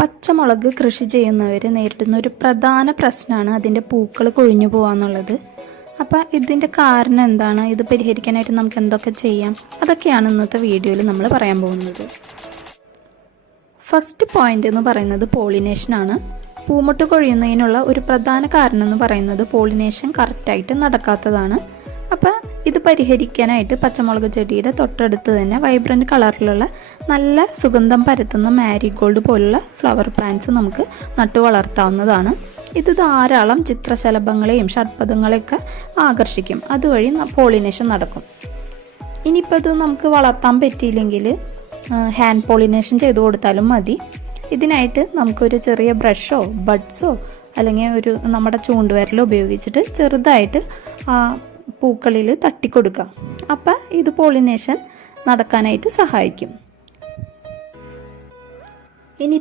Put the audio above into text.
പച്ചമുളക് കൃഷി ചെയ്യുന്നവർ നേരിടുന്ന ഒരു പ്രധാന പ്രശ്നമാണ് അതിന്റെ പൂക്കൾ കൊഴിഞ്ഞു പോകാന്നുള്ളത് അപ്പോൾ ഇതിന്റെ കാരണം എന്താണ്? ഇത് പരിഹരിക്കാനായിട്ട് നമുക്ക് എന്തൊക്കെ ചെയ്യാം? അതൊക്കെയാണ് ഇന്നത്തെ വീഡിയോയിൽ നമ്മൾ പറയാൻ പോകുന്നത്. ഫസ്റ്റ് പോയിന്റ് എന്ന് പറയുന്നത് പോളിനേഷനാണ് പൂമുട്ട് കൊഴിയുന്നതിനുള്ള ഒരു പ്രധാന കാരണം എന്ന് പറയുന്നത് പോളിനേഷൻ കറക്റ്റായിട്ട് നടക്കാത്തതാണ്. അപ്പോൾ ഇത് പരിഹരിക്കാനായിട്ട് പച്ചമുളക് ചെടിയുടെ തൊട്ടടുത്ത് തന്നെ വൈബ്രന്റ് കളറിലുള്ള നല്ല സുഗന്ധം പരത്തുന്ന മാരിഗോൾഡ് പോലുള്ള ഫ്ലവർ പ്ലാന്റ്സ് നമുക്ക് നട്ടു വളർത്താവുന്നതാണ്. ഇത് ധാരാളം ചിത്രശലഭങ്ങളെയും ഷഡ്പഥങ്ങളെയൊക്കെ ആകർഷിക്കും. അതുവഴി പോളിനേഷൻ നടക്കും. ഇനിയിപ്പോൾ ഇത് നമുക്ക് വളർത്താൻ പറ്റിയില്ലെങ്കിൽ ഹാൻഡ് പോളിനേഷൻ ചെയ്ത് കൊടുത്താലും മതി. ഇതിനായിട്ട് നമുക്കൊരു ചെറിയ ബ്രഷോ ബഡ്സോ അല്ലെങ്കിൽ ഒരു നമ്മുടെ ചൂണ്ടുവരലോ ഉപയോഗിച്ചിട്ട് ചെറുതായിട്ട് പൂക്കളിൽ തട്ടിക്കൊടുക്കാം. അപ്പം ഇത് പോളിനേഷൻ നടക്കാനായിട്ട് സഹായിക്കും. ഇനി